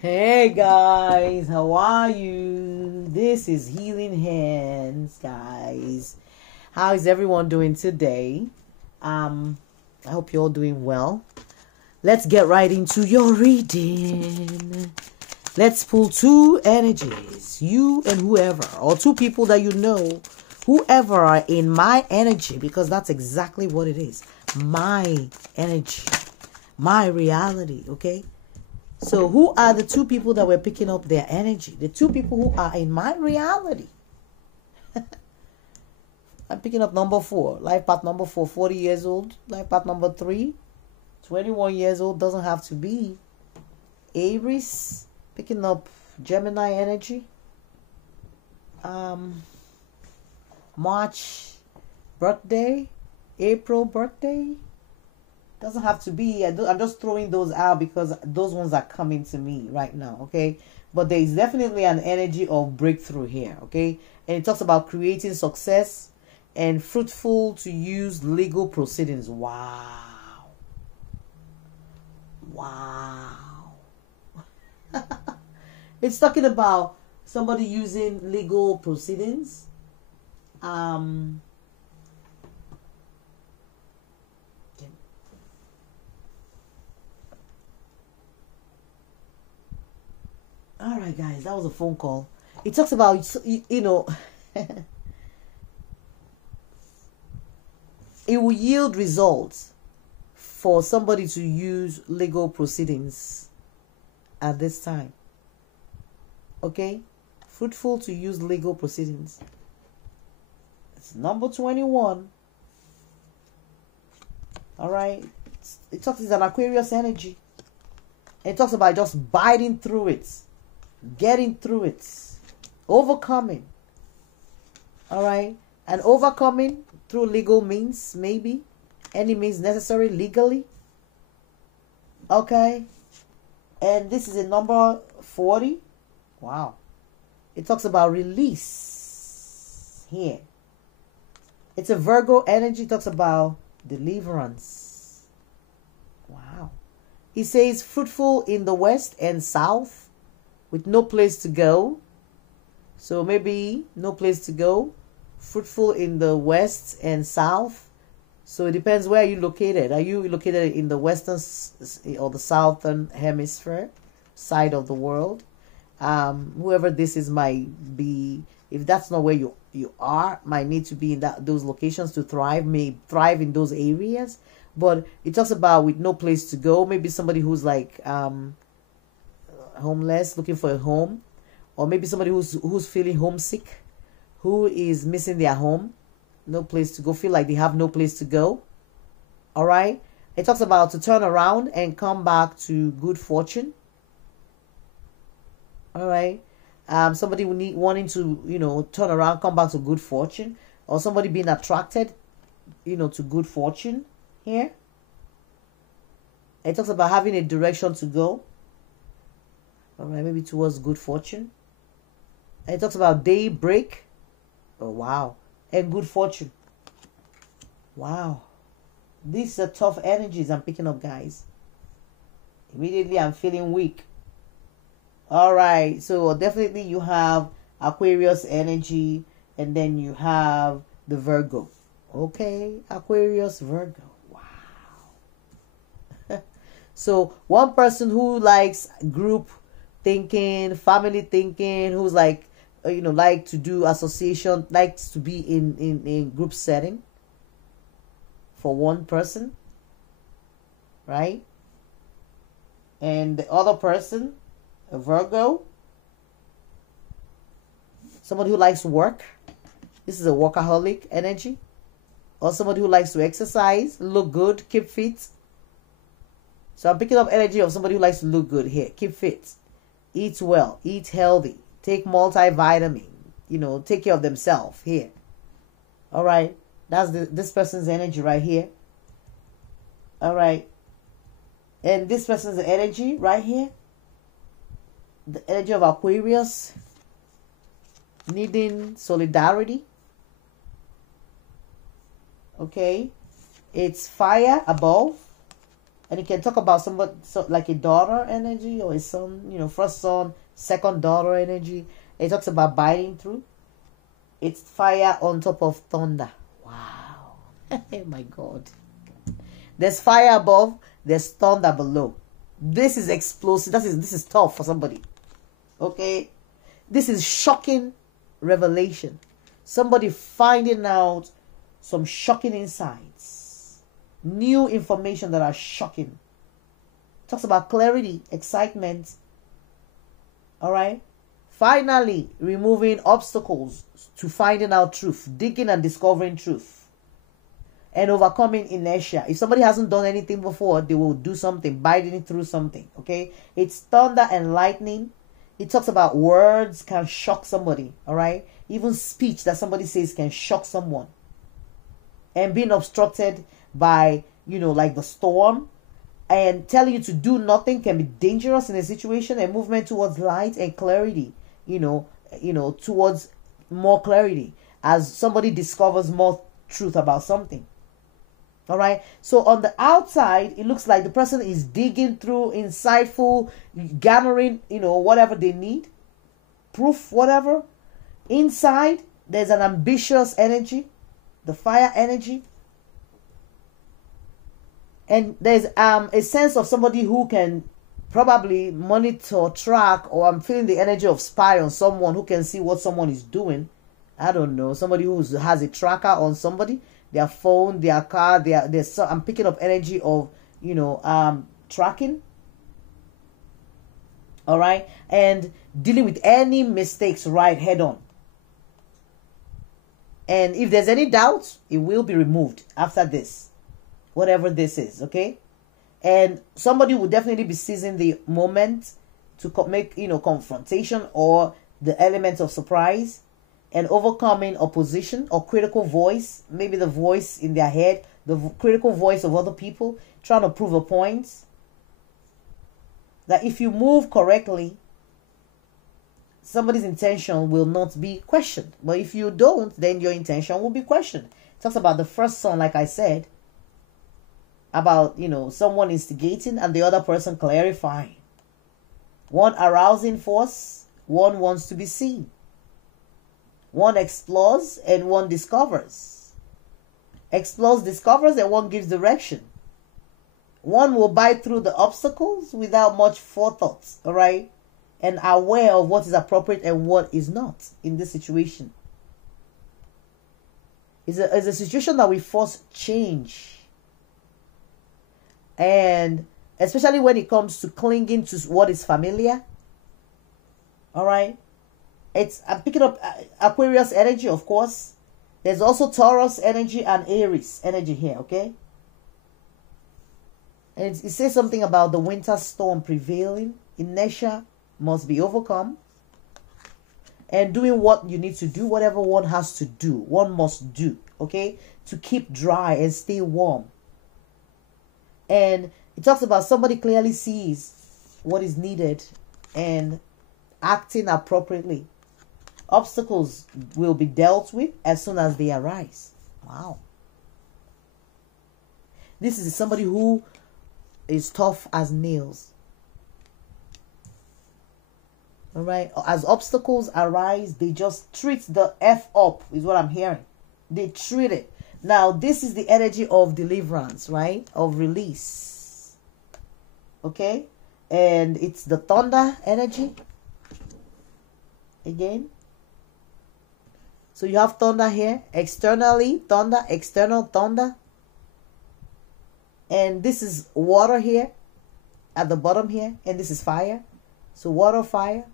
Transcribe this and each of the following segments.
Hey guys, how are you? This is Healing Hands, guys. How is everyone doing today? I hope you're all doing well. Let's get right into your reading. Let's pull two energies, you and whoever, or two people that you know, whoever are in my energy, because that's exactly what it is. My energy, my reality, okay? So who are the two people that were picking up their energy? The two people who are in my reality. I'm picking up number 4. Life path number 4, 40 years old. Life path number 3, 21 years old. Doesn't have to be. Aries. Picking up Gemini energy. March birthday. April birthday. Doesn't have to be. I'm just throwing those out because those ones are coming to me right now, okay? But there is definitely an energy of breakthrough here, okay? And it talks about creating success and fruitful to use legal proceedings. Wow. Wow. It's talking about somebody using legal proceedings. All right, guys, that was a phone call. It talks about, you know, it will yield results for somebody to use legal proceedings at this time. Okay? Fruitful to use legal proceedings. It's number 21. All right? It talks, it's an Aquarius energy. It talks about just biting through it. Getting through it, overcoming. All right, and overcoming through legal means, maybe any means necessary legally. Okay, and this is a number 40. Wow, it talks about release here. It's a Virgo energy. It talks about deliverance. Wow, it says fruitful in the west and south, with no place to go. So maybe no place to go. Fruitful in the west and south. So it depends where you're located. Are you located in the western or the southern hemisphere side of the world? Whoever this is might be, if that's not where you are, might need to be in those locations to thrive, may thrive in those areas. But it talks about with no place to go. Maybe somebody who's like homeless, looking for a home, or maybe somebody who's feeling homesick, who is missing their home, no place to go, feel like they have no place to go. All right, it talks about to turn around and come back to good fortune. All right, somebody wanting to turn around, come back to good fortune, or somebody being attracted to good fortune here. It talks about having a direction to go. All right, maybe towards good fortune. And it talks about daybreak. Oh, wow. And good fortune. Wow. These are tough energies I'm picking up, guys. Immediately, I'm feeling weak. All right. So, definitely you have Aquarius energy. And then you have the Virgo. Okay. Aquarius, Virgo. Wow. So, one person who likes group thinking, family thinking, who's like like to do association, likes to be in group setting for one person, right? And the other person, a Virgo, somebody who likes to work. This is a workaholic energy. Or somebody who likes to exercise, look good, keep fit. So I'm picking up energy of somebody who likes to look good here, keep fit. Eat well, eat healthy, take multivitamin, take care of themselves here. All right, that's this person's energy right here. All right, and this person's energy right here, the energy of Aquarius, needing solidarity. Okay, it's fire above, And you can talk about somebody, so like a daughter energy or a son, first son, second daughter energy. It talks about biting through. It's fire on top of thunder. Wow. Oh my God. There's fire above, there's thunder below. This is explosive. This is tough for somebody. Okay? This is shocking revelation. Somebody finding out some shocking insights. New information that are shocking. Talks about clarity, excitement. Alright? Finally, removing obstacles to finding out truth. Digging and discovering truth. And overcoming inertia. If somebody hasn't done anything before, they will do something, biting through something. Okay? It's thunder and lightning. It talks about words can shock somebody. Alright? Even speech that somebody says can shock someone. And being obstructed by, like the storm. And telling you to do nothing can be dangerous in a situation. And movement towards light and clarity. Towards more clarity. As somebody discovers more truth about something. All right. So on the outside, it looks like the person is digging through, insightful, gathering, whatever they need. Proof, whatever. Inside, there's an ambitious energy. The fire energy. And there's a sense of somebody who can probably monitor, track, or I'm feeling the energy of spy on someone who can see what someone is doing. I don't know. Somebody who has a tracker on somebody. Their phone, their car, I'm picking up energy of, tracking. All right. And dealing with any mistakes right head on. And if there's any doubt, it will be removed after this. Whatever this is. Okay. And somebody will definitely be seizing the moment to make, confrontation or the element of surprise. And overcoming opposition or critical voice, maybe the voice in their head, the critical voice of other people, trying to prove a point. That if you move correctly, somebody's intention will not be questioned. But if you don't, then your intention will be questioned. It talks about the first son, like I said, about, someone instigating and the other person clarifying. One arousing force, one wants to be seen. One explores and one discovers. Explores, discovers, and one gives direction. One will bite through the obstacles without much forethought, all right? And aware of what is appropriate and what is not in this situation. It's a situation that will force change. And especially when it comes to clinging to what is familiar, all right? I'm picking up Aquarius energy, of course. There's also Taurus energy and Aries energy here, okay? And it says something about the winter storm prevailing. Inertia must be overcome. And doing what you need to do, whatever one has to do, one must do, okay? To keep dry and stay warm. And it talks about somebody clearly sees what is needed and acting appropriately. Obstacles will be dealt with as soon as they arise. Wow. This is somebody who is tough as nails. All right. As obstacles arise, they just treat the F up, is what I'm hearing. They treat it. Now, this is the energy of deliverance, right? Of release. Okay. And it's the thunder energy. Again. So you have thunder here, externally, thunder, external thunder. And this is water here, at the bottom here, and this is fire. So water, fire.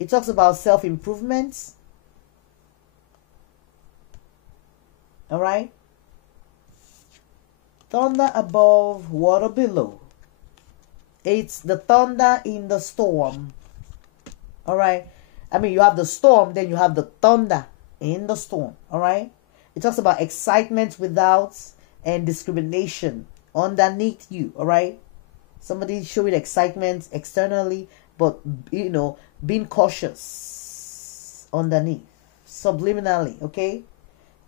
It talks about self-improvement. All right. Thunder above, water below. It's the thunder in the storm. All right. You have the storm, then you have the thunder in the storm. All right. It talks about excitement without and discrimination underneath you. All right. Somebody showing excitement externally, but, being cautious underneath, subliminally. Okay.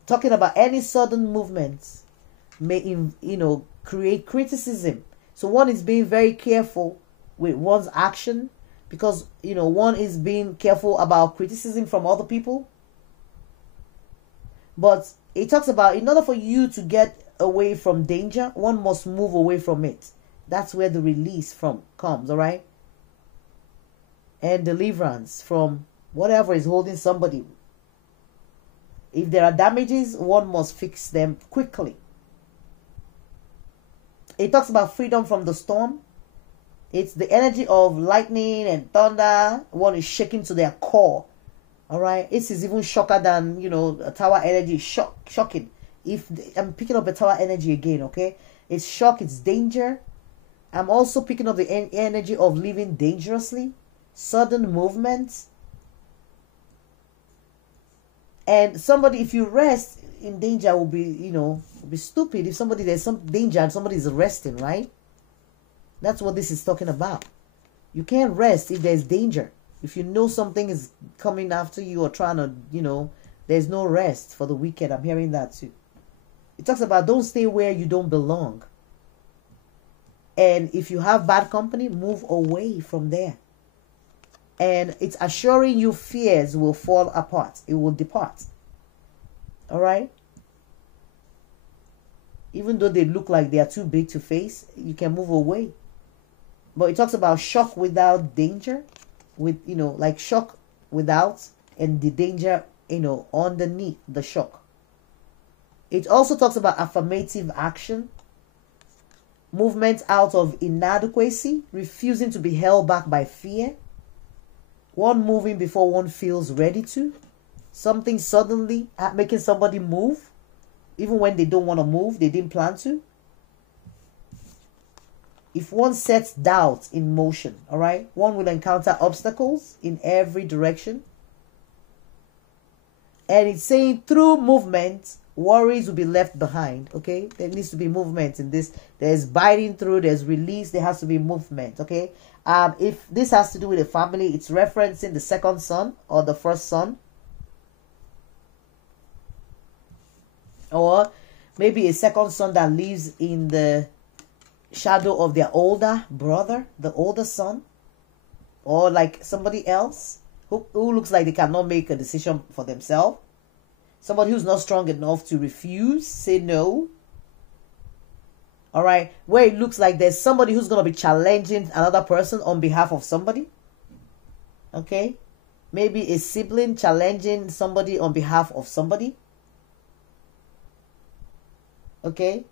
Talking about any sudden movements may, create criticism. So one is being very careful with one's action, because, one is being careful about criticism from other people. But it talks about, in order for you to get away from danger, one must move away from it. That's where the release from comes, all right? And deliverance from whatever is holding somebody. If there are damages, one must fix them quickly. It talks about freedom from the storm. It's the energy of lightning and thunder. One is shaking to their core. All right. This is even shocker than, a tower energy. Shocking. I'm picking up a tower energy again, okay? It's shock, it's danger. I'm also picking up the energy of living dangerously. Sudden movements. And somebody, if you rest in danger, will be, will be stupid. If there's some danger and somebody is resting, right? That's what this is talking about. You can't rest if there's danger. If you know something is coming after you or trying to, there's no rest for the wicked. I'm hearing that too. It talks about don't stay where you don't belong. And if you have bad company, move away from there. And it's assuring you fears will fall apart. It will depart. All right? Even though they look like they are too big to face, you can move away. But it talks about shock without danger. With, like shock without and the danger, underneath the shock. It also talks about affirmative action. Movement out of inadequacy. Refusing to be held back by fear. One moving before one feels ready to. Something suddenly making somebody move. Even when they don't want to move, they didn't plan to. If one sets doubt in motion, all right, one will encounter obstacles in every direction. And it's saying through movement, worries will be left behind, okay? There needs to be movement in this. There's biting through, there's release, there has to be movement, okay? If this has to do with a family, it's referencing the second son or the first son. Or maybe a second son that lives in the shadow of their older brother, the older son. Or like somebody else who looks like they cannot make a decision for themselves. Somebody who's not strong enough to refuse, say no. All right, where it looks like there's somebody who's going to be challenging another person on behalf of somebody. Okay, maybe a sibling challenging somebody on behalf of somebody. Okay,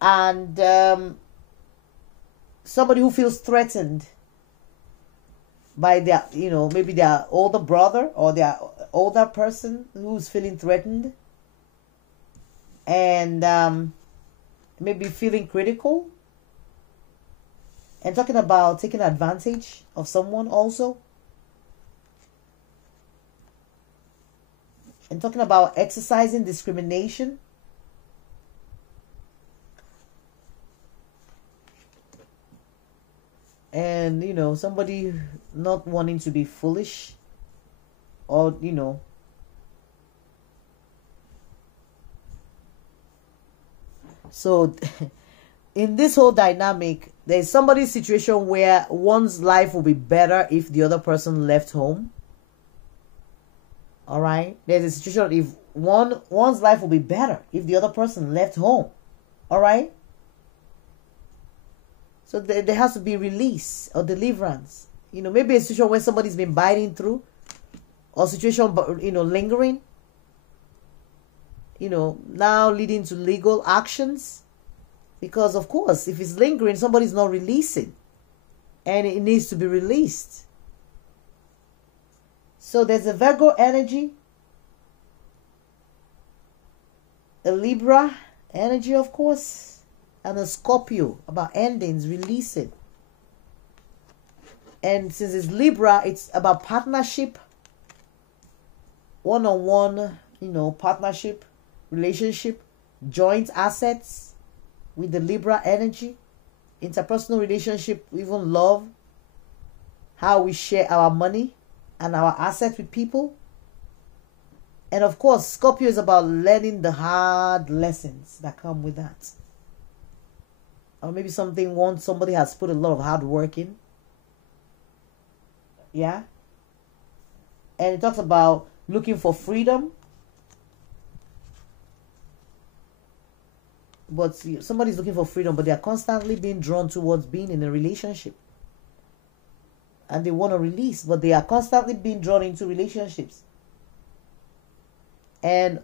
and somebody who feels threatened by their, maybe their older brother or their older person who's feeling threatened, and maybe feeling critical, and talking about taking advantage of someone also, and talking about exercising discrimination. And, somebody not wanting to be foolish or, So, in this whole dynamic, there's somebody's situation where one's life will be better if the other person left home. All right? There's a situation if one's life will be better if the other person left home. All right? So there has to be release or deliverance. Maybe a situation where somebody's been biting through, or situation, lingering, now leading to legal actions. Because, of course, if it's lingering, somebody's not releasing. And it needs to be released. So there's a Virgo energy, a Libra energy, of course, and a Scorpio about endings, releasing. And since it's Libra, it's about partnership, one-on-one, partnership, relationship, joint assets with the Libra energy, interpersonal relationship, even love, how we share our money and our assets with people. And of course, Scorpio is about learning the hard lessons that come with that. Or maybe somebody has put a lot of hard work in. Yeah. And it talks about looking for freedom. But somebody's looking for freedom, but they are constantly being drawn towards being in a relationship. And they want to release, but they are constantly being drawn into relationships. And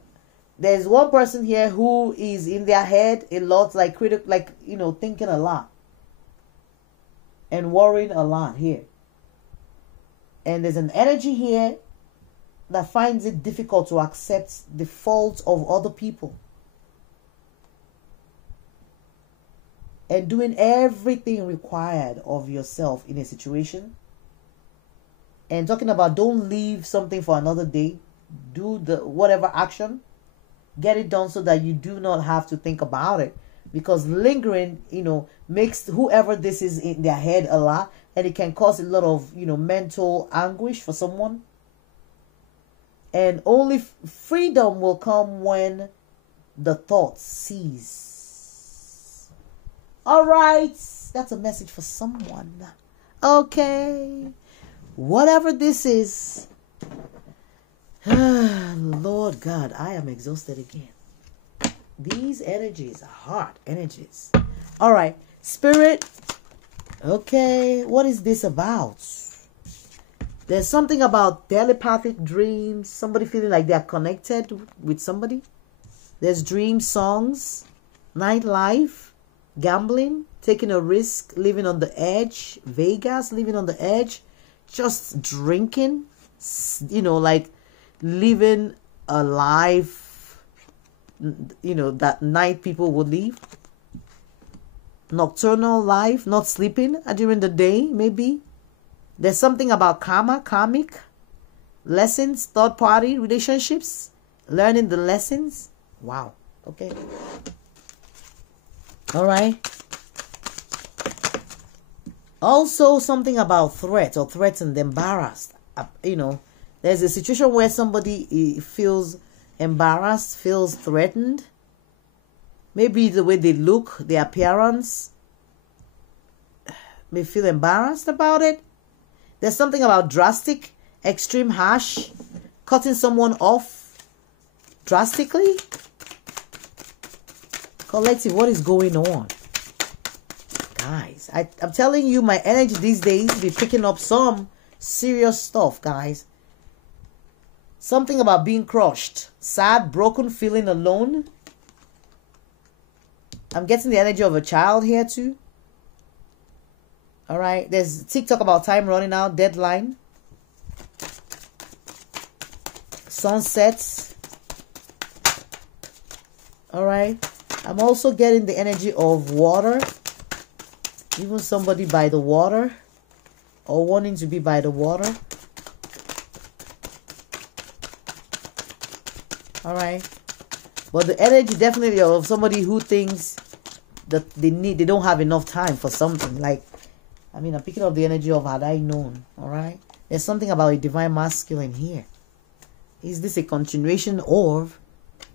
there's one person here who is in their head a lot, like thinking a lot and worrying a lot here. And there's an energy here that finds it difficult to accept the faults of other people. And doing everything required of yourself in a situation. And talking about don't leave something for another day. Do the whatever action. Get it done so that you do not have to think about it. Because lingering, makes whoever this is in their head a lot. And it can cause a lot of, mental anguish for someone. And only freedom will come when the thoughts cease. All right. That's a message for someone. Okay. Whatever this is. Lord God, I am exhausted again. These energies are hard energies. All right. Spirit. Okay. What is this about? There's something about telepathic dreams. Somebody feeling like they're connected with somebody. There's dream songs. Nightlife. Gambling, taking a risk, living on the edge, Vegas, living on the edge, just drinking, like living a life, that night people would live. Nocturnal life, not sleeping during the day, maybe. There's something about karmic lessons, third party relationships, learning the lessons. Wow. Okay. All right. Also, something about threat or threatened, embarrassed. There's a situation where somebody feels embarrassed, feels threatened. Maybe the way they look, their appearance, may feel embarrassed about it. There's something about drastic, extreme, harsh, cutting someone off drastically. Collective, what is going on? Guys, I'm telling you, my energy these days be picking up some serious stuff, guys. Something about being crushed, sad, broken, feeling alone. I'm getting the energy of a child here too. All right, there's TikTok about time running out, deadline. Sunsets. All right. I'm also getting the energy of water. Even somebody by the water. Or wanting to be by the water. Alright. But the energy definitely of somebody who thinks that they don't have enough time for something. Like, I'm picking up the energy of had I known. Alright. There's something about a divine masculine here. Is this a continuation of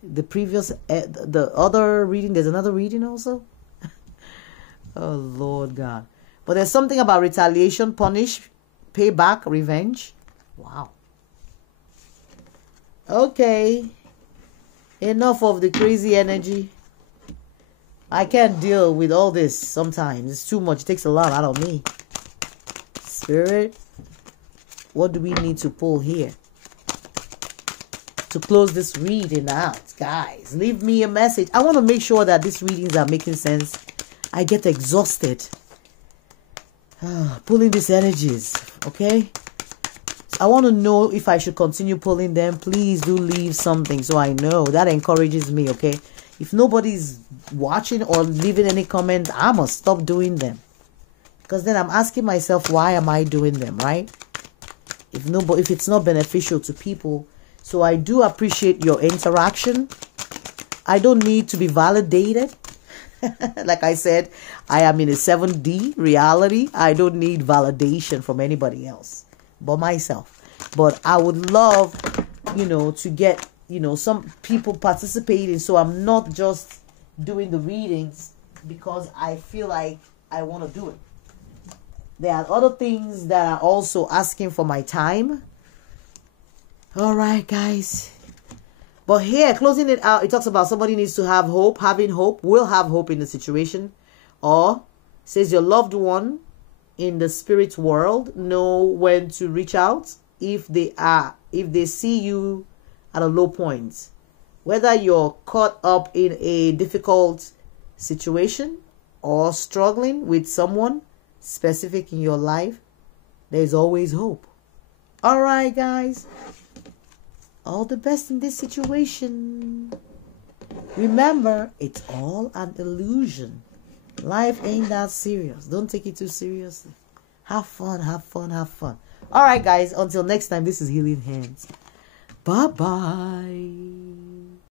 the previous, the other reading? There's another reading also. Oh Lord God. But there's something about retaliation, punish, payback, revenge. Wow. Okay. Enough of the crazy energy. I can't deal with all this sometimes. It's too much. It takes a lot out of me. Spirit, what do we need to pull here to close this reading out? Guys, leave me a message. I want to make sure that these readings are making sense. I get exhausted pulling these energies. Okay, I want to know if I should continue pulling them. Please do leave something so I know. That encourages me. Okay, if nobody's watching or leaving any comment, I must stop doing them, because then I'm asking myself, why am I doing them, right? If it's not beneficial to people. So I do appreciate your interaction. I don't need to be validated. Like I said, I am in a 7D reality. I don't need validation from anybody else but myself. But I would love, to get you know, some people participating, so I'm not just doing the readings because I feel like I want to do it. There are other things that are also asking for my time. All right, guys. But here, closing it out, it talks about somebody needs to have hope. Having hope, will have hope in the situation. Or says your loved one in the spirit world know when to reach out if they see you at a low point. Whether you're caught up in a difficult situation or struggling with someone specific in your life, there's always hope. All right, guys. All the best in this situation. Remember, it's all an illusion. Life ain't that serious. Don't take it too seriously. Have fun, have fun, have fun. All right, guys. Until next time, this is Healing Hands. Bye-bye.